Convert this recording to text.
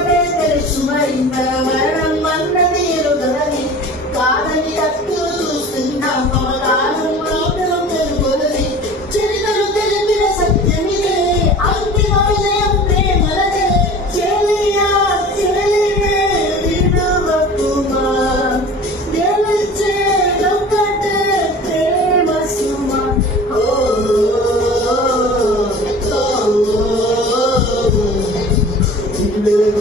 ఒకటే తెలుసు మరింత మరణం అన్నది ఎరుగదని కాదని తట్టు చూస్తున్నాం మమకారం మాత్రం తెలుగులది చరిత్రలు తెలిపిన సత్యమిదే అంతిమ విజయం ప్రేమలదే చెలియా చెలినే విడువకుమా గెలిచే ఒకటే ప్రేమ సుమ ఓ ఓ ఓ